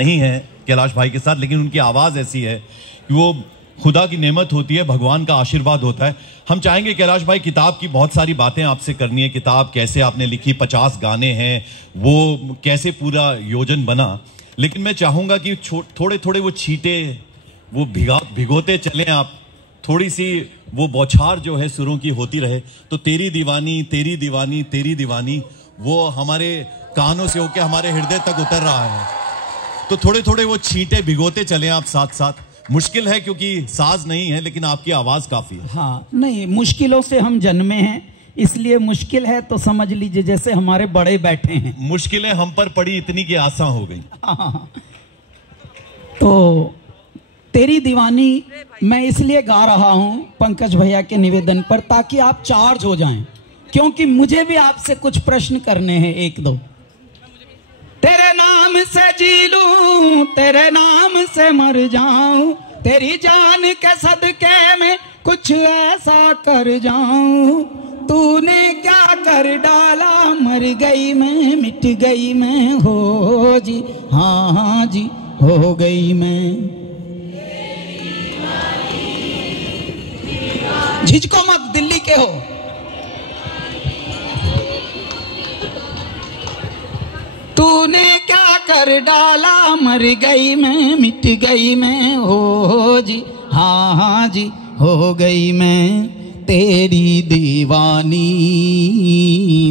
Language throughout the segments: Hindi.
नहीं है कैलाश भाई के साथ, लेकिन उनकी आवाज ऐसी है कि वो खुदा की नेमत होती है, भगवान का आशीर्वाद होता है। हम चाहेंगे कैलाश भाई, किताब की बहुत सारी बातें आपसे करनी है। किताब कैसे आपने लिखी, 50 गाने हैं, वो कैसे पूरा योजन बना, लेकिन मैं चाहूंगा कि थोड़े थोड़े वो छींटे वो भिगोते चलें आप, थोड़ी सी वो बौछार जो है सुरों की होती रहे, तो तेरी दीवानी तेरी दीवानी तेरी दीवानी वो हमारे कानों से होके हमारे हृदय तक उतर रहा है। तो थोड़े थोड़े वो छींटे भिगोते चलें आप साथ साथ। मुश्किल है क्योंकि साज नहीं है, लेकिन आपकी आवाज काफी है। हाँ, नहीं, मुश्किलों से हम जन्मे हैं, इसलिए मुश्किल है तो समझ लीजिए जैसे हमारे बड़े बैठे हैं। मुश्किलें हम पर पड़ी इतनी की आसान हो गई। हाँ। तो तेरी दीवानी मैं इसलिए गा रहा हूं पंकज भैया के निवेदन पर, ताकि आप चार्ज हो जाएं, क्योंकि मुझे भी आपसे कुछ प्रश्न करने हैं, एक दो। तेरे नाम से जी लूं, तेरे नाम से मर जाऊं, तेरी जान के सदके में कुछ ऐसा कर जाऊं। तूने क्या कर डाला, मर गई मैं, मिट गई मैं, हो जी, हाँ हाँ जी, हो गई मैं। झिझको मत, दिल्ली के हो। तूने क्या कर डाला, मर गई मैं, मिट गई मैं, हो जी, हाँ हाँ जी, हो गई मैं। तेरी दीवानी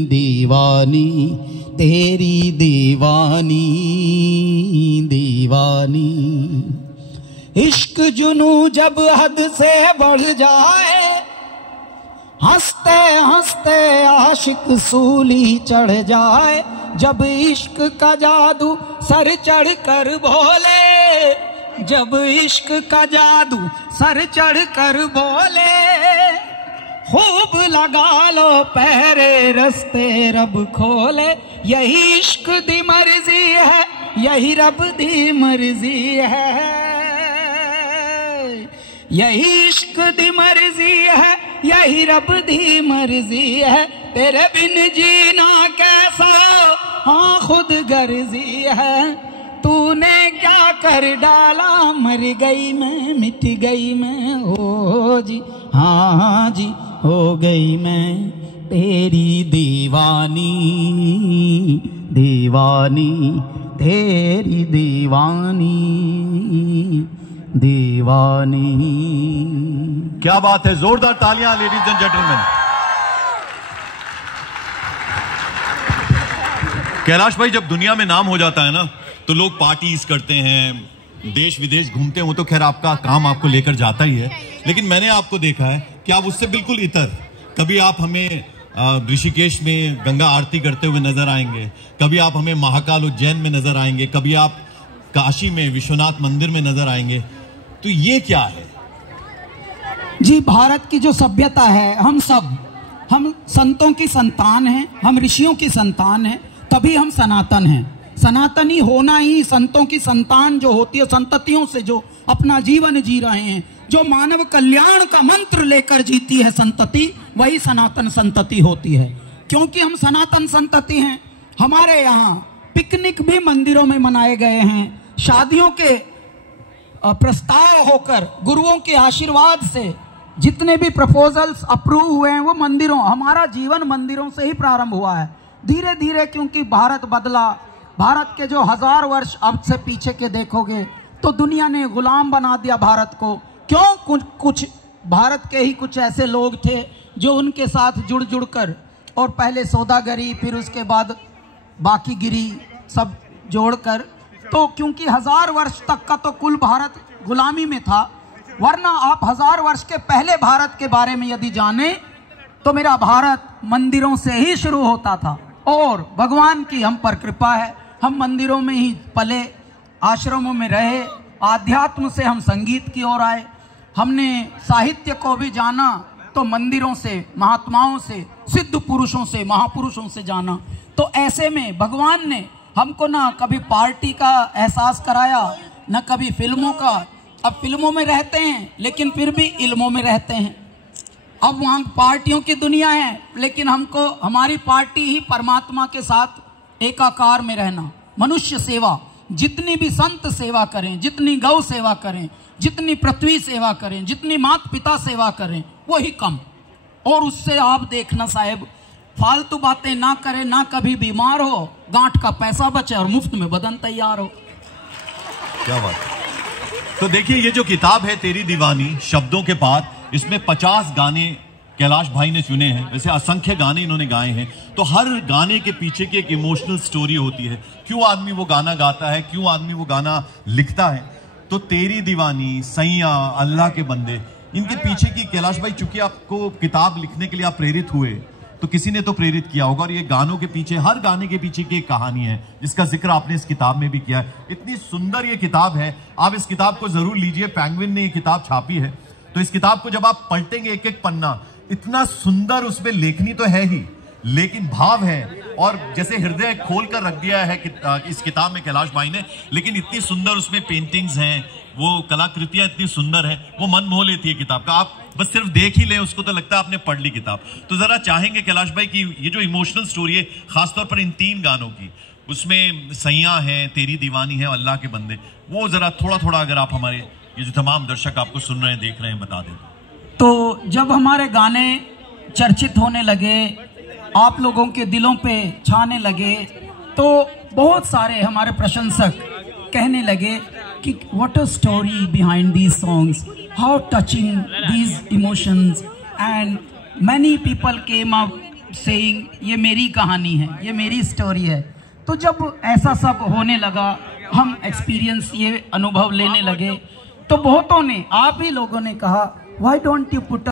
दीवानी, तेरी दीवानी दीवानी। इश्क जुनू जब हद से बढ़ जाए, हंसते हंसते आशिक सूली चढ़ जाए। जब इश्क का जादू सर चढ़ कर बोले, जब इश्क का जादू सर चढ़ कर बोले, खूब लगा लो पहरे रस्ते रब खोले। यही इश्क दी मर्जी है, यही रब दी मर्जी है, यही इश्क दी मर्जी है, यही रब दी मर्जी है। तेरे बिन जीना कैसा, हाँ खुद गर्जी है। तूने क्या कर डाला, मर गई मैं, मिट गई मैं, हो जी, हाँ हाँ जी, हो गई मैं। तेरी दीवानी दीवानी, तेरी दीवानी दीवानी। क्या बात है, जोरदार तालियां लेडीज एंड जेंटलमैन। कैलाश भाई, जब दुनिया में नाम हो जाता है ना, तो लोग पार्टीज करते हैं, देश विदेश घूमते हैं, वो तो खैर आपका काम आपको लेकर जाता ही है, लेकिन मैंने आपको देखा है कि आप उससे बिल्कुल इतर। कभी आप हमें ऋषिकेश में गंगा आरती करते हुए नजर आएंगे, कभी आप हमें महाकाल उज्जैन में नजर आएंगे, कभी आप काशी में विश्वनाथ मंदिर में नजर आएंगे। तो ये क्या है जी? भारत की जो सभ्यता है, हम संतों की संतान हैं, हम ऋषियों की संतान हैं, तभी हम सनातन हैं। सनातनी होना ही, संतों की संतान जो होती है, संततियों से जो अपना जीवन जी रहे हैं, जो मानव कल्याण का मंत्र लेकर जीती है संतति, वही सनातन संतति होती है। क्योंकि हम सनातन संतति हैं। हमारे यहाँ पिकनिक भी मंदिरों में मनाए गए हैं, शादियों के प्रस्ताव होकर गुरुओं के आशीर्वाद से जितने भी प्रपोजल्स अप्रूव हुए हैं, वो मंदिरों, हमारा जीवन मंदिरों से ही प्रारंभ हुआ है। धीरे धीरे क्योंकि भारत बदला, भारत के जो 1000 वर्ष अब से पीछे के देखोगे तो दुनिया ने गुलाम बना दिया भारत को। क्यों? कुछ भारत के ही कुछ ऐसे लोग थे जो उनके साथ जुड़ जुड़ कर, और पहले सौदागरी, फिर उसके बाद बाकी गिरी, सब जोड़कर। तो क्योंकि 1000 वर्ष तक का तो कुल भारत गुलामी में था, वरना आप 1000 वर्ष के पहले भारत के बारे में यदि जाने तो मेरा भारत मंदिरों से ही शुरू होता था। और भगवान की हम पर कृपा है, हम मंदिरों में ही पले, आश्रमों में रहे, आध्यात्म से हम संगीत की ओर आए। हमने साहित्य को भी जाना तो मंदिरों से, महात्माओं से, सिद्ध पुरुषों से, महापुरुषों से जाना। तो ऐसे में भगवान ने हमको ना कभी पार्टी का एहसास कराया, न कभी फिल्मों का। अब फिल्मों में रहते हैं लेकिन फिर भी इल्मों में रहते हैं। अब वहाँ पार्टियों की दुनिया है, लेकिन हमको हमारी पार्टी ही परमात्मा के साथ एकाकार में रहना, मनुष्य सेवा, जितनी भी संत सेवा करें, जितनी गौ सेवा करें, जितनी पृथ्वी सेवा करें, जितनी माता पिता सेवा करें, वही कम। और उससे आप देखना साहब, फालतू बातें ना करें, ना कभी बीमार हो, गांठ का पैसा बचे और मुफ्त में बदन तैयार हो। क्या बात। तो देखिए ये जो किताब है तेरी दीवानी, शब्दों के पार, इसमें 50 गाने कैलाश भाई ने चुने हैं। वैसे असंख्य गाने इन्होंने गाए हैं, तो हर गाने के पीछे की एक इमोशनल स्टोरी होती है, क्यों आदमी वो गाना गाता है, क्यों आदमी वो गाना लिखता है। तो तेरी दीवानी, सैया, अल्लाह के बंदे, इनके पीछे की कैलाश भाई, चूंकि आपको किताब लिखने के लिए आप प्रेरित हुए, तो किसी ने तो प्रेरित किया होगा, और ये गानों के पीछे, हर गाने के पीछे की एक कहानी है जिसका जिक्र आपने इस किताब में भी किया है। इतनी सुंदर ये किताब है, आप इस किताब को जरूर लीजिए। पेंगुइन ने ये किताब छापी है, तो इस किताब को जब आप पलटेंगे एक एक पन्ना, इतना सुंदर उसमें लेखनी तो है ही, लेकिन भाव है, और जैसे हृदय खोल कर रख दिया है इस किताब में कैलाश भाई ने। लेकिन इतनी सुंदर उसमें पेंटिंग्स हैं, वो कलाकृतियां इतनी सुंदर है, वो मन मोह लेती है किताब का। आप बस सिर्फ देख ही लें उसको तो लगता है आपने पढ़ ली किताब। तो जरा चाहेंगे कैलाश भाई कि ये जो इमोशनल स्टोरी है, खासतौर पर इन 3 गानों की, उसमें सैया है, तेरी दीवानी है, अल्लाह के बंदे, वो जरा थोड़ा थोड़ा अगर आप हमारे ये जो तमाम दर्शक आपको सुन रहे हैं, देख रहे हैं, बता दें। तो जब हमारे गाने चर्चित होने लगे, आप लोगों के दिलों पे छाने लगे, तो बहुत सारे हमारे प्रशंसक कहने लगे कि what a story behind these songs, how touching these emotions, and many people came up saying ये मेरी कहानी है, ये मेरी स्टोरी है। तो जब ऐसा सब होने लगा, हम एक्सपीरियंस, ये अनुभव लेने लगे, तो बहुतों ने, आप ही लोगों ने कहा, व्हाई डोंट यू पुट